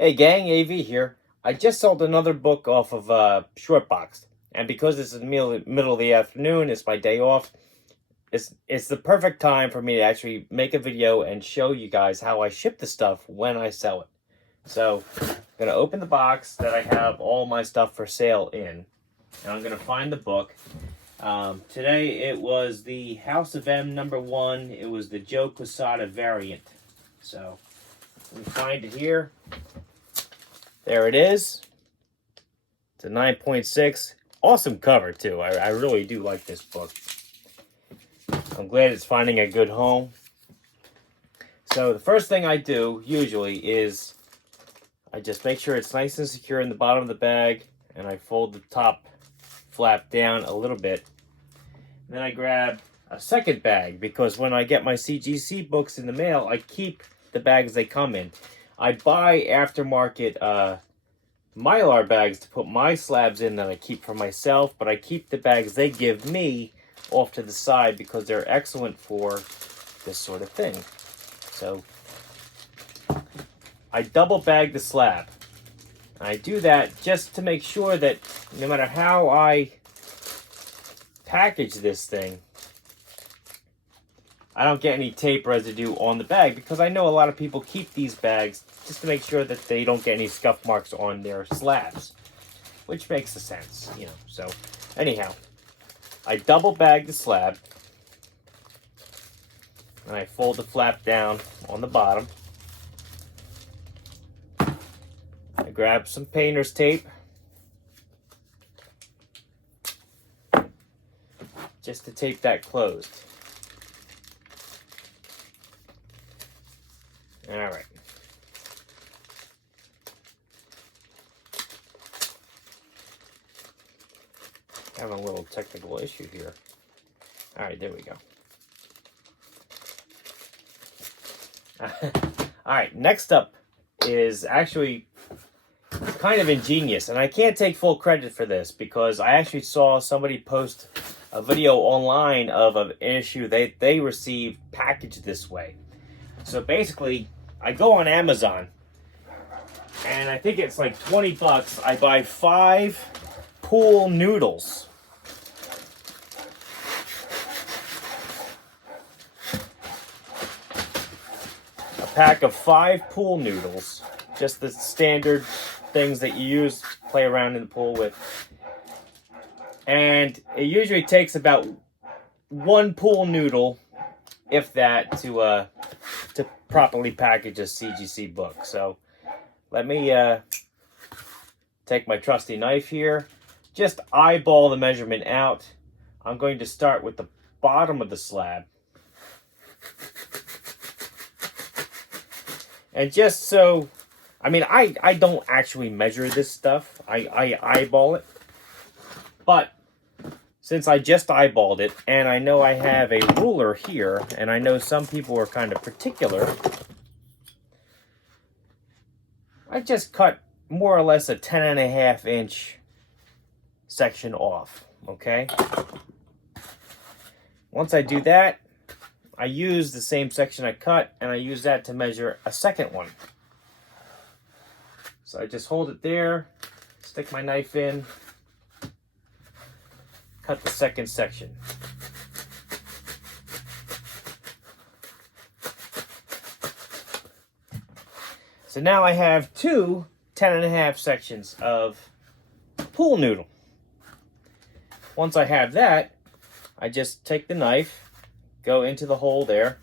Hey gang, AV here. I just sold another book off of Shortboxed, and because it's the middle of the afternoon, it's my day off. It's the perfect time for me to actually make a video and show you guys how I ship the stuff when I sell it. So I'm gonna open the box that I have all my stuff for sale in, and I'm gonna find the book. Today it was the House of M #1. It was the Joe Quesada variant. So let me find it here. There it is. It's a 9.6. Awesome cover, too. I really do like this book. I'm glad it's finding a good home. So the first thing I do, usually, is I just make sure it's nice and secure in the bottom of the bag, and I fold the top flap down a little bit. And then I grab a second bag, because when I get my CGC books in the mail, I keep the bags they come in. I buy aftermarket Mylar bags to put my slabs in that I keep for myself, but I keep the bags they give me off to the side because they're excellent for this sort of thing. So I double bag the slab. I do that just to make sure that no matter how I package this thing, I don't get any tape residue on the bag, because I know a lot of people keep these bags just to make sure that they don't get any scuff marks on their slabs, which makes sense, you know. So anyhow, I double bag the slab, and I fold the flap down on the bottom. I grab some painter's tape, just to tape that closed. All right. Having a little technical issue here. All right, there we go. All right, next up is actually kind of ingenious, and I can't take full credit for this because I actually saw somebody post a video online of an issue they received packaged this way. So basically, I go on Amazon, and I think it's like 20 bucks. I buy 5 pool noodles. A pack of 5 pool noodles. Just the standard things that you use, play around in the pool with. And it usually takes about 1 pool noodle, if that, to properly package a CGC book. So let me take my trusty knife here, just eyeball the measurement out. I'm going to start with the bottom of the slab, and just so, I mean, I don't actually measure this stuff. I eyeball it, but since I just eyeballed it, and I know I have a ruler here, and I know some people are kind of particular, I just cut more or less a 10.5 inch section off, okay? Once I do that, I use the same section I cut, and I use that to measure a second one. So I just hold it there, stick my knife in, cut the second section. So now I have 2 10.5 sections of pool noodle. Once I have that, I just take the knife, go into the hole there,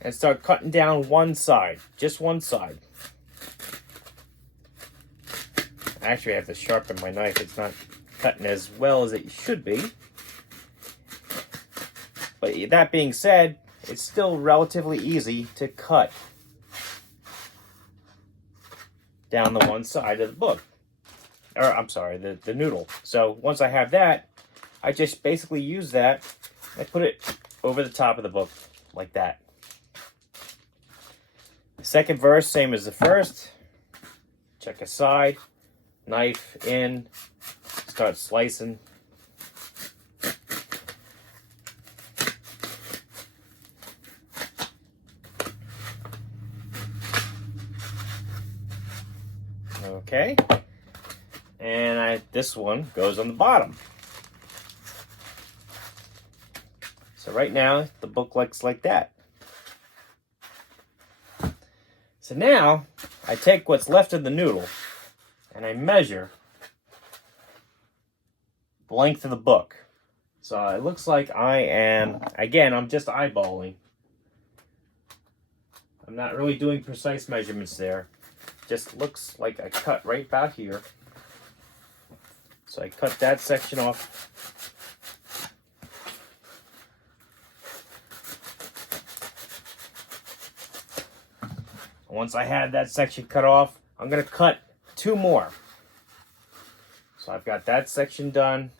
and start cutting down one side, just one side. Actually, I have to sharpen my knife. It's not cutting as well as it should be. But that being said, it's still relatively easy to cut down the one side of the book. Or, I'm sorry, the noodle. So once I have that, I just basically use that. I put it over the top of the book, like that. The second verse, same as the first. Check a side, knife in, start slicing. Okay. And this one goes on the bottom. So right now, the book looks like that. So now, I take what's left of the noodle, and I measure the length of the book. So it looks like I am, again, I'm just eyeballing. I'm not really doing precise measurements there. Just looks like I cut right about here. So I cut that section off. Once I have that section cut off, I'm going to cut 2 more. So I've got that section done.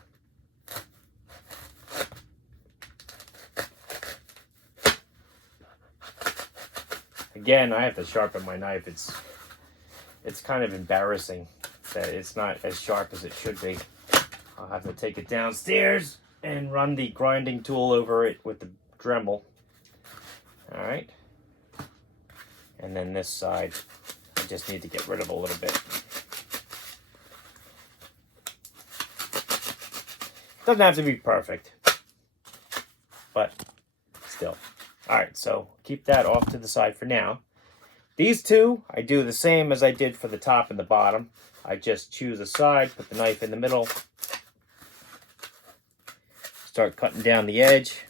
Again, I have to sharpen my knife. It's kind of embarrassing that it's not as sharp as it should be. I'll have to take it downstairs and run the grinding tool over it with the Dremel. All right. And then this side, I just need to get rid of a little bit. Doesn't have to be perfect, but still. All right, so keep that off to the side for now. These two, I do the same as I did for the top and the bottom. I just choose a side, put the knife in the middle, start cutting down the edge.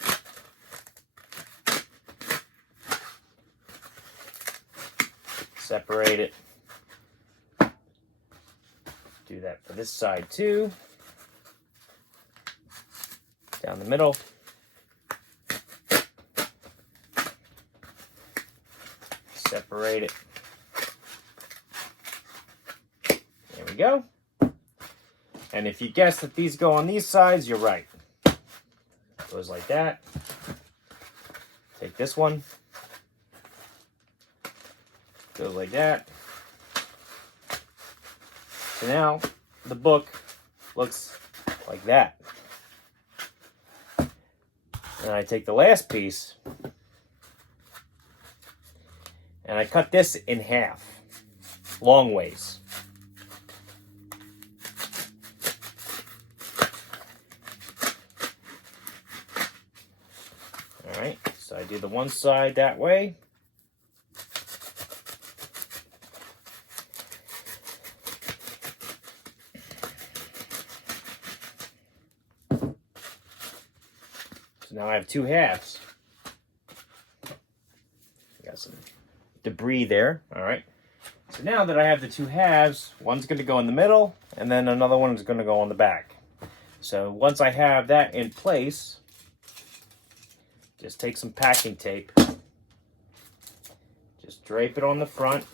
Separate it. Do that for this side too. Down the middle. Separate it. There we go. And if you guess that these go on these sides, you're right. Goes like that. Take this one. Goes like that. So now the book looks like that. And I take the last piece and I cut this in half, long ways. All right, so I do the one side that way. Now I have 2 halves. Got some debris there. All right. So now that I have the 2 halves, one's going to go in the middle, and then another one is going to go on the back. So once I have that in place, just take some packing tape. Just drape it on the front,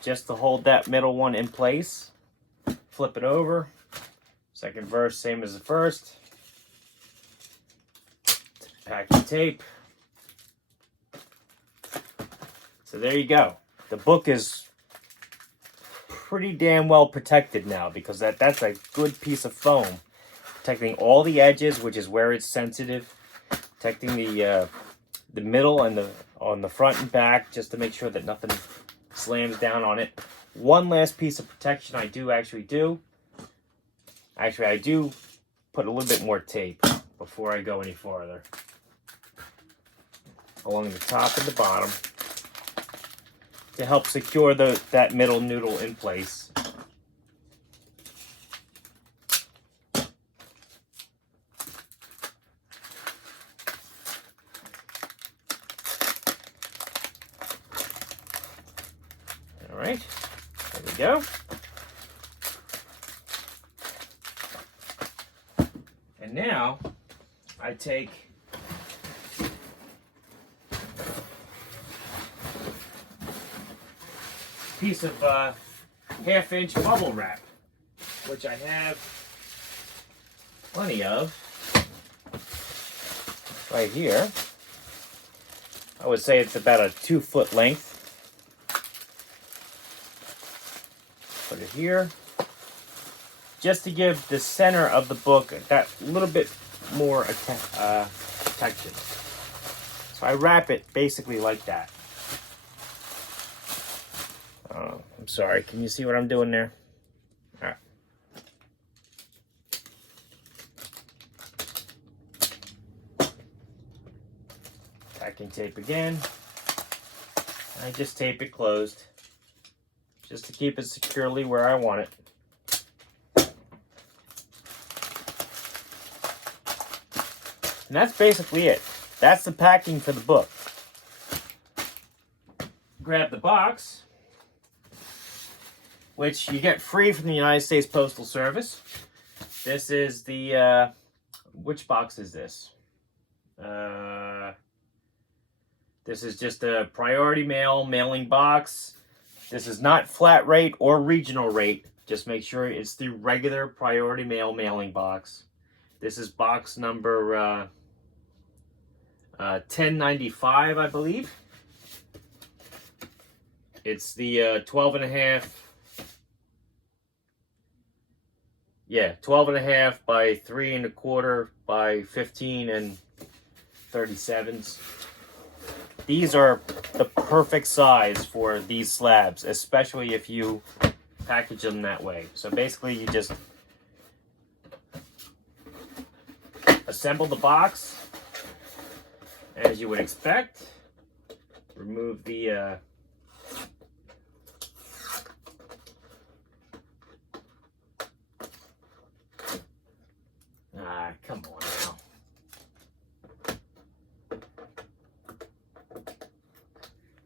just to hold that middle one in place. Flip it over. Second verse, same as the first. Packing tape. So there you go. The book is pretty damn well protected now because that's a good piece of foam. Protecting all the edges, which is where it's sensitive. Protecting the middle and on the front and back just to make sure that nothing slams down on it. One last piece of protection I do. Actually, I do put a little bit more tape before I go any farther. Along the top and the bottom to help secure that middle noodle in place. All right, there we go. And now I take piece of 1/2-inch bubble wrap, which I have plenty of right here. I would say it's about a 2-foot length. Put it here, just to give the center of the book that little bit more protection. So I wrap it basically like that. I'm sorry. Can you see what I'm doing there? All right. Packing tape again. I just tape it closed just to keep it securely where I want it. And that's basically it. That's the packing for the book. Grab the box, which you get free from the United States Postal Service. This is the, which box is this? This is just a priority mail mailing box. This is not flat rate or regional rate. Just make sure it's the regular priority mail mailing box. This is box number 1095, I believe. It's the 12 and a half. Yeah, 12 and a half by 3 1/4 by 15 and 37s. These are the perfect size for these slabs, especially if you package them that way. So basically you just assemble the box as you would expect. Remove the come on now.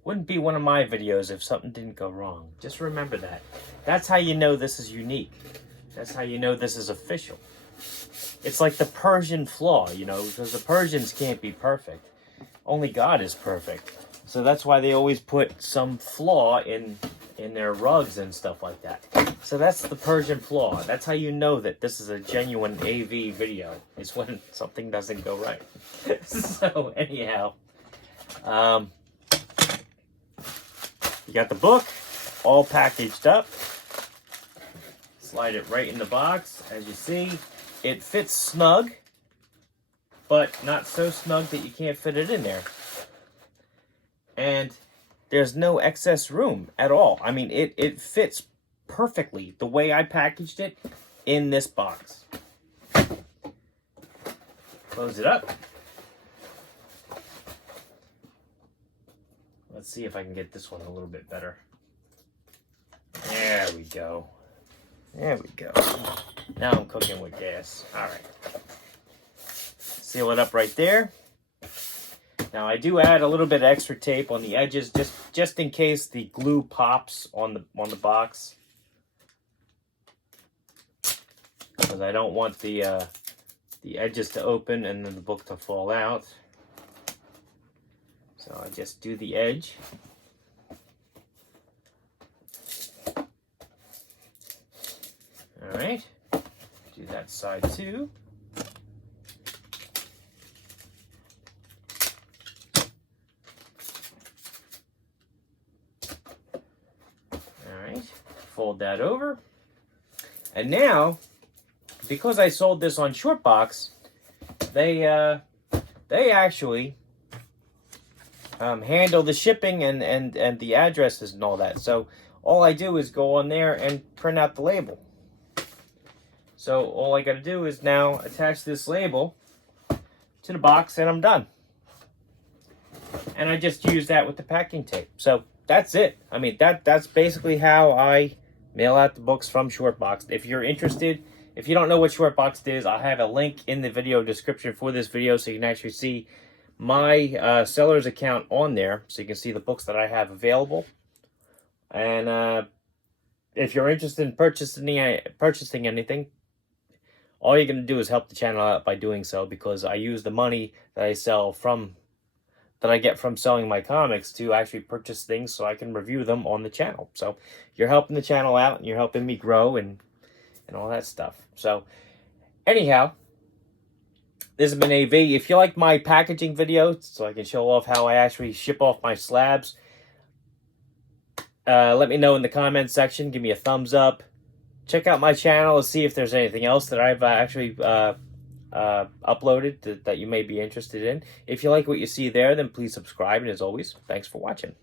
Wouldn't be one of my videos if something didn't go wrong. Just remember that. That's how you know this is unique. That's how you know this is official. It's like the Persian flaw, you know, because the Persians can't be perfect. Only God is perfect. So that's why they always put some flaw in their rugs and stuff like that. So that's the Persian flaw. That's how you know that this is a genuine AV video, is when something doesn't go right. So anyhow, you got the book all packaged up. Slide it right in the box. As you see, it fits snug, but not so snug that you can't fit it in there. And there's no excess room at all. I mean, it fits perfectly the way I packaged it in this box. Close it up. Let's see if I can get this one a little bit better. There we go. There we go. Now I'm cooking with gas. All right. Seal it up right there. Now I do add a little bit of extra tape on the edges just in case the glue pops on the box. Because I don't want the edges to open and then the book to fall out. So I just do the edge. All right. Do that side too. Fold that over. And now, because I sold this on Shortboxed, they actually handle the shipping and the addresses and all that. So all I do is go on there and print out the label. So all I got to do is now attach this label to the box and I'm done. And I just use that with the packing tape. So that's it. I mean, that's basically how I mail out the books from Shortboxed. If you're interested, if you don't know what Shortboxed is, I'll have a link in the video description for this video so you can actually see my seller's account on there, so you can see the books that I have available. And if you're interested in purchasing anything, all you're going to do is help the channel out by doing so, because I use the money that I get from selling my comics to actually purchase things so I can review them on the channel. So you're helping the channel out and you're helping me grow and all that stuff. So anyhow, this has been AV. If you like my packaging videos, so I can show off how I actually ship off my slabs, let me know in the comments section. Give me a thumbs up. Check out my channel to see if there's anything else that I've actually uploaded that you may be interested in. If you like what you see there, then please subscribe. And as always, thanks for watching.